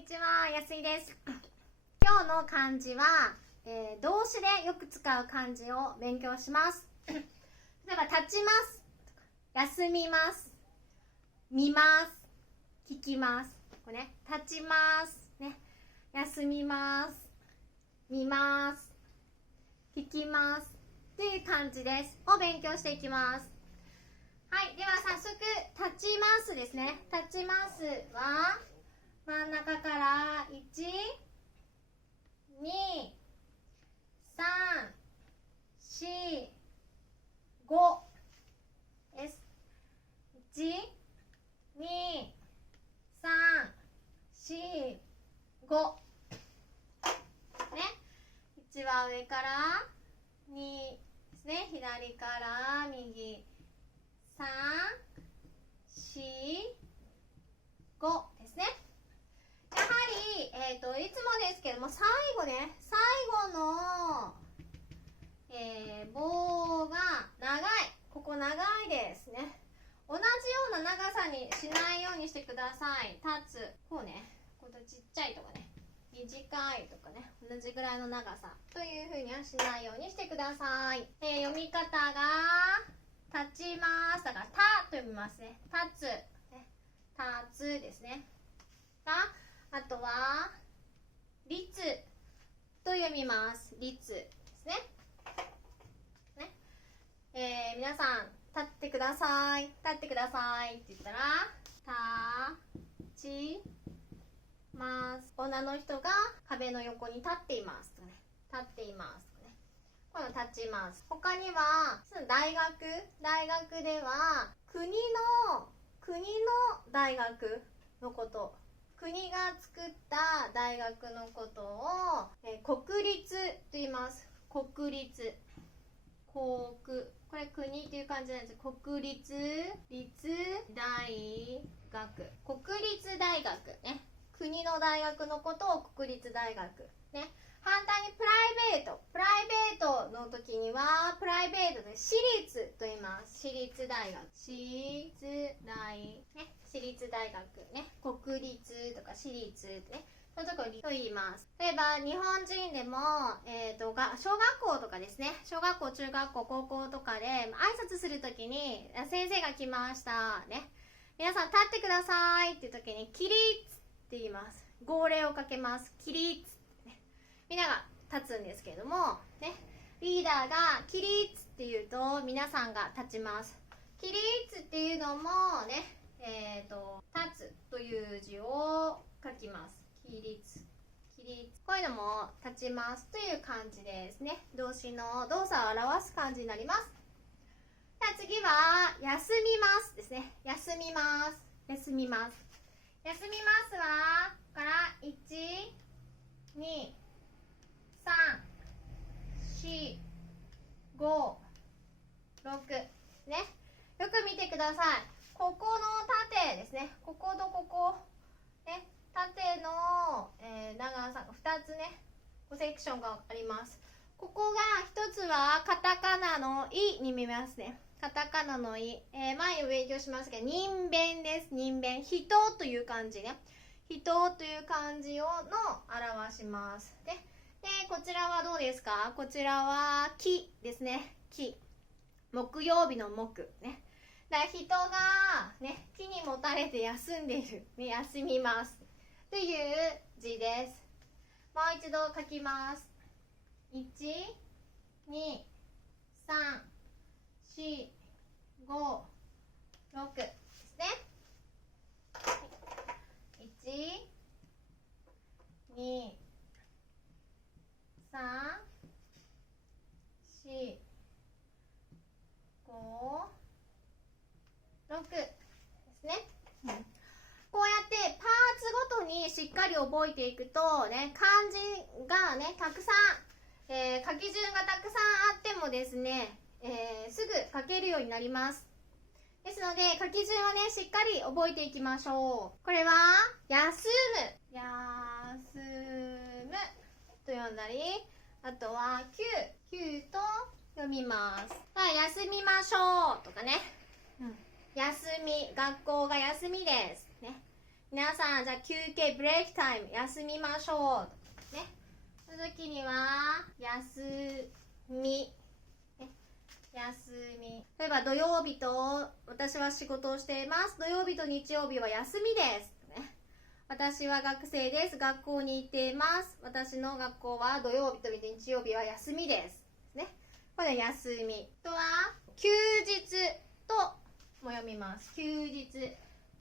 にちは、やすいです。今日の漢字は、動詞でよく使う漢字を勉強します。例えば、立ちます、休みます、見ます、聞きます。これね、立ちます、ね、休みます、見ます、聞きますという感じです。を勉強していきます。はい、では早速、立ちますですね。立ちますは、真ん中から1、2、3、4、5です。1、2、3、4、5。ね。1は上から2ですね。左から右。3、4、5ですね。やはり、いつもですけども、最後ね、最後の、棒が長い。ここ長いですね。同じような長さにしないようにしてください。立つ。こうね、こうちっちゃいとかね、短いとかね、同じぐらいの長さというふうにはしないようにしてください。読み方が、立ちます。だから、たと読みますね。立つ。ね、立つですね。あとは、立と読みます。立ですね。皆さん、立ってください。立ってくださいって言ったら、立ちます。女の人が壁の横に立っています。立っています。この立ちます。他には、大学では、国の大学のこと。国が作った大学のことを、国立と言います。国立。これ国っていう感じなんです。国立大学。国立大学ね。国の大学のことを国立大学。ね。反対にプライベートの時には、プライベートで私立と言います。私立大学。私立大学ね。国立とか私立ってね。そういうところと言います。例えば、日本人でも、小学校とかですね。小学校、中学校、高校とかで、挨拶するときに、先生が来ました。ね。皆さん立ってくださいっていうときに、起立って言います。号令をかけます。起立。みんなが立つんですけれども、ね。リーダーが起立って言うと、皆さんが立ちます。起立っていうのもね、立つという字を書きます。起立。こういうのも立ちますという漢字ですね。動詞の動作を表す漢字になります。じゃあ次は、休みますですね。休みます。休みます。休みますは、から、1、2、3、4、5、6。ね。よく見てください。ここの縦ですね。こことここ。ね。縦の、長さが2つね、セクションがあります。ここが1つはカタカナのイに見えますね。カタカナのイ。前を勉強しますけど、人弁です。人弁。人という漢字ね。人という漢字を表します。で、こちらはどうですか？こちらは木ですね。木。木曜日の木ね。だから人がね、木にもたれて休んでいる。ね、休みます。という字です。もう一度書きます。1、2、3、4、5、6ですね。1、2、3、4、5、6ですね。こうやってパーツごとにしっかり覚えていくとね、漢字がね、たくさん、書き順がたくさんあってもですね、すぐ書けるようになります。ですので、書き順はね、しっかり覚えていきましょう。これは、休むと読んだり、あとは、休と読みます。休みましょうとかね。休み、学校が休みです。ね。皆さん、じゃあ休憩、ブレイクタイム、休みましょう。ね。その時には、休み。ね。休み。例えば土曜日と、私は仕事をしています。土曜日と日曜日は休みです。ね。私は学生です。学校に行っています。私の学校は土曜日と日曜日は休みです。ね。これは休み。とは、休日とも読みます。休日。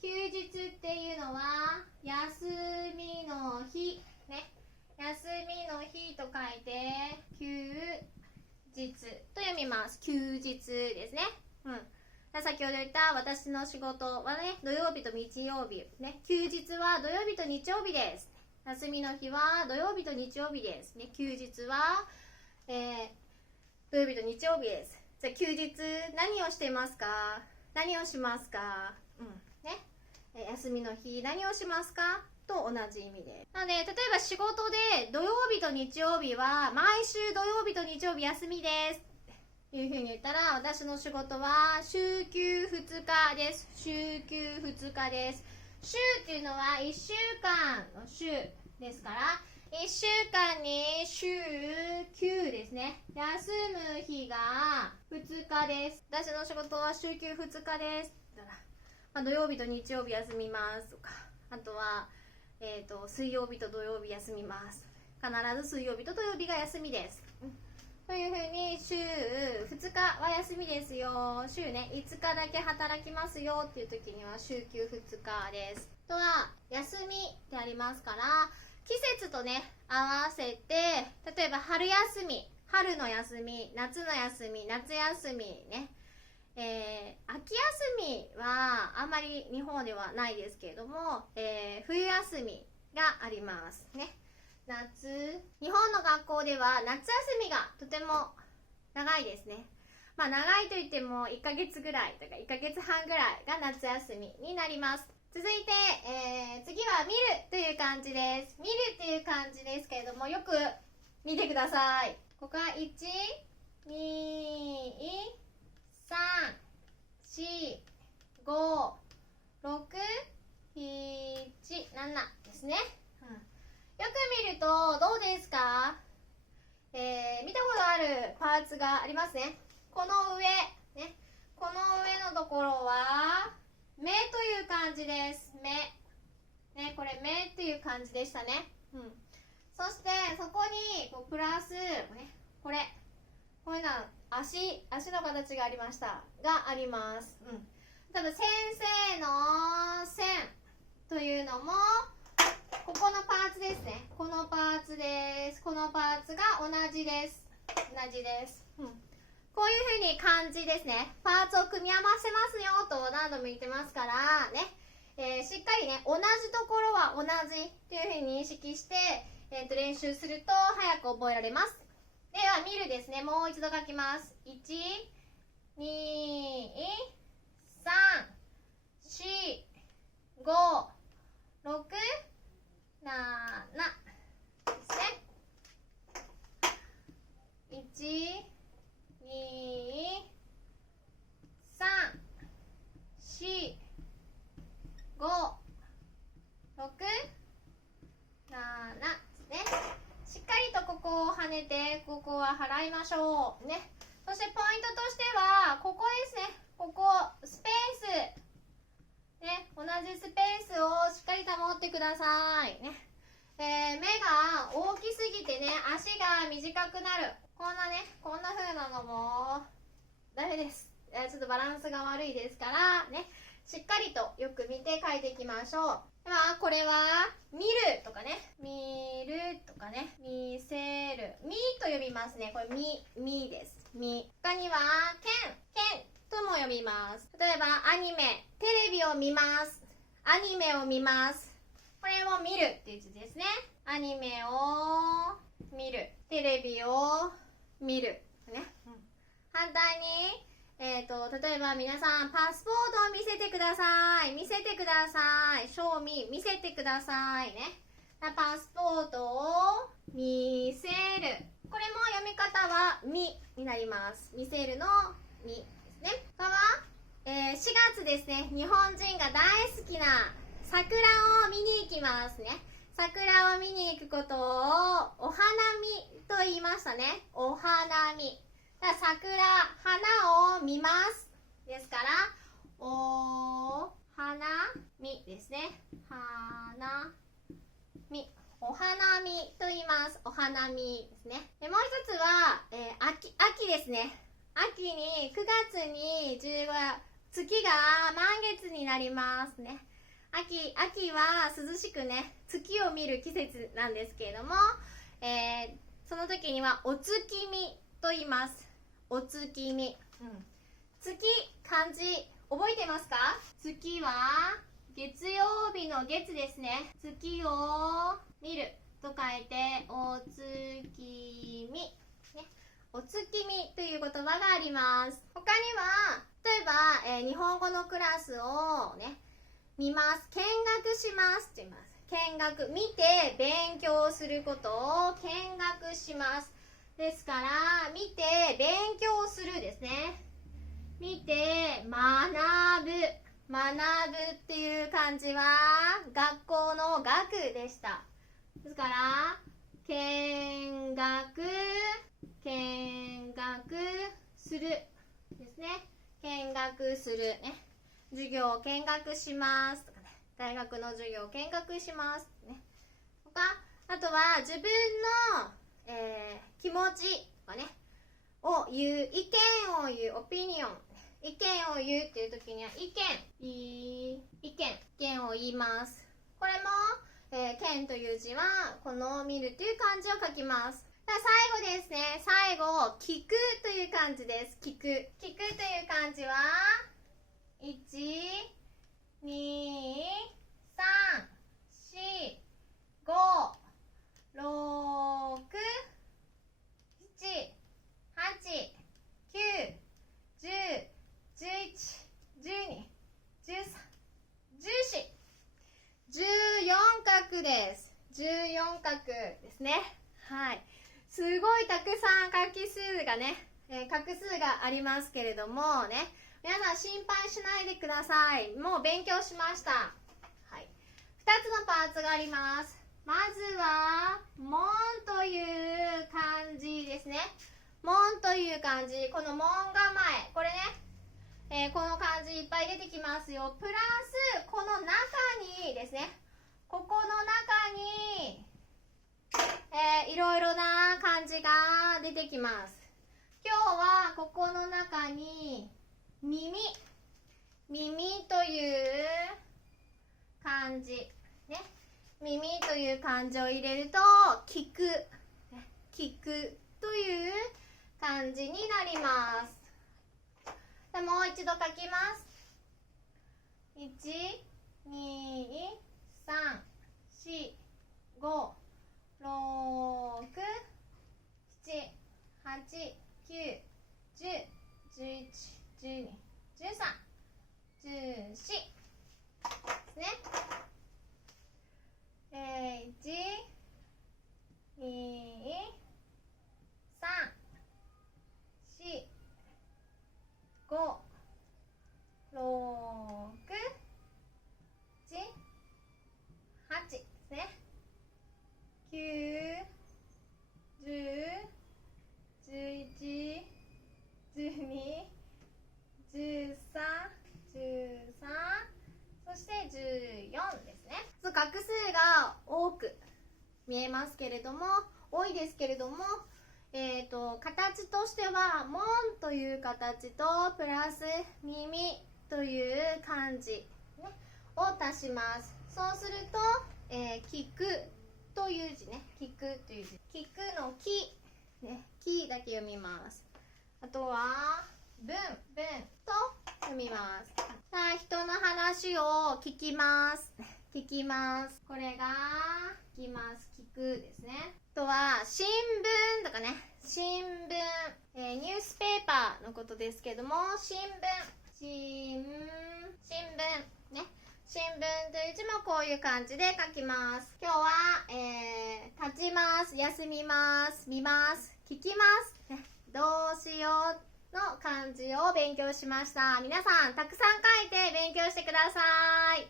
休日っていうのは、休みの日。ね。休みの日と書いて、休日と読みます。休日ですね。うん。先ほど言った私の仕事はね、土曜日と日曜日。ね。休日は土曜日と日曜日です。休みの日は土曜日と日曜日です。ね。休日は、土曜日と日曜日です。じゃあ休日何をしていますか？何をしますか？うん。ね。休みの日何をしますかと同じ意味です。なので、例えば仕事で土曜日と日曜日は毎週土曜日と日曜日休みですというふうに言ったら、私の仕事は週休2日です。週休2日です。週っていうのは1週間の週ですから、1週間に週9ですね。休む日が2日です。私の仕事は週休2日です。土曜日と日曜日休みますとか、あとは、水曜日と土曜日休みます。必ず水曜日と土曜日が休みです。というふうに週2日は休みですよ。週ね、5日だけ働きますよっていう時には週休2日です。とは、休みってありますから、季節とね、合わせて、例えば春休み、春の休み、夏の休み、夏休みね。秋休みはあんまり日本ではないですけれども、冬休みがありますね。日本の学校では夏休みがとても長いですね。まあ長いと言っても1ヶ月ぐらいとか1ヶ月半ぐらいが夏休みになります。続いて、次は見るという感じです。見るっていう感じですけれども、よく見てください。ここは1、2、3、4、5、6、7ですね。よく見るとどうですか？見たことあるパーツがありますね。この上、ね、この上のところは目という感じです。目。ね、これ目っていう感じでしたね。そしてそこにこうプラス、ね、こういうの足の形がありましたがあります。多分先生の線というのもここのパーツですね。このパーツです。このパーツが同じです。同じです。こういうふうに漢字ですね。パーツを組み合わせますよと何度も言ってますからね。しっかりね、同じところは同じというふうに認識して、練習すると早く覚えられます。では、見るですね。もう一度書きます。1、2、3、4、5、6、7ですね。1、2、3、4、5、6、7ですね。しっかりとここを跳ねて、ここは払いましょう。ね。そしてポイントとしては、ここですね。ここ、スペース。ね、同じスペースをしっかり保ってください。ね。目が大きすぎてね、足が短くなる。こんな風なのも、ダメです。ちょっとバランスが悪いですから、ね。しっかりとよく見て書いていきましょう。では、これは、見るとかね。見るとかね。見せる。みと読みますね。これ、みです。み。他には、けんとも読みます。例えば、アニメ、テレビを見ます。アニメを見ます。これも見るっていう字ですね。アニメを見る。テレビを見る。ね。反対に、例えば皆さん、パスポートを見せてください。見せてください。show me 見せてくださいね。パスポートを見せる。これも読み方はみになります。見せるのみですね。他は、4月ですね。日本人が大好きな桜を見に行きますね。桜を見に行くことをお花見と言いましたね。お花見。だから桜、花を見ますですから、お花見ですね。花見。お花見と言います。お花見ですね。でもう一つは、秋ですね。秋に9月に15月が満月になりますね。秋は涼しくね、月を見る季節なんですけれども、その時にはお月見と言います。お月見。月、漢字覚えてますか？月は月曜日の月ですね。月を見ると書いてお月見、ね、お月見という言葉があります。他には例えば、日本語のクラスをね見ます、見学しますって言います。見学、見て勉強することを見学します。ですから見て勉強するですね。見て学ぶっていう漢字は学校の学でした。ですから見学するですね。見学するね。授業を見学しますとかね。大学の授業を見学しますね。とか、あとは自分の、気持ちとかねを言う、意見を言う、オピニオン、意見を言うっていう時には意見を言います。これも、見という字はこの見るという漢字を書きます。最後ですね。最後、聞くという漢字です。聞くという漢字は1、2、3、4、5、6、7、8、9、10、11、12、13、14画です。14画ですね。はい。すごいたくさん画数がね、画数がありますけれどもね、皆さん心配しないでください。もう勉強しました。はい。2つのパーツがあります。まずは、門という漢字ですね。門という漢字。この門構え。これね、この漢字いっぱい出てきますよ。プラス、この中にですね、ここの中に、いろいろな漢字が出てきます。今日はここの中に、耳という漢字。ね。耳という漢字を入れると、聞くという漢字になります。もう一度書きます。1、2、3、4、5、6、7、8、9、10、11、12、13、14ですね。1、2、3、4、5、6、7、8ですね。9、10、11、12、13、そして14ですね。画数が多く見えますけれども、多いですけれども、形としては門という形とプラス耳という漢字、ね、を足します。そうすると、聞くという字ね。聞くという字。聞くのき、ね、きだけ読みます。あとは文と読みます。さあ、人の話を聞きます。これが聞きます。聞くですね。あとは新聞とかね。新聞、ニュースペーパーのことですけども、新聞ね。新聞という字もこういう感じで書きます。今日は、立ちます、休みます、見ます、聞きます、ね、どうしようの漢字を勉強しました。皆さんたくさん書いて勉強してください。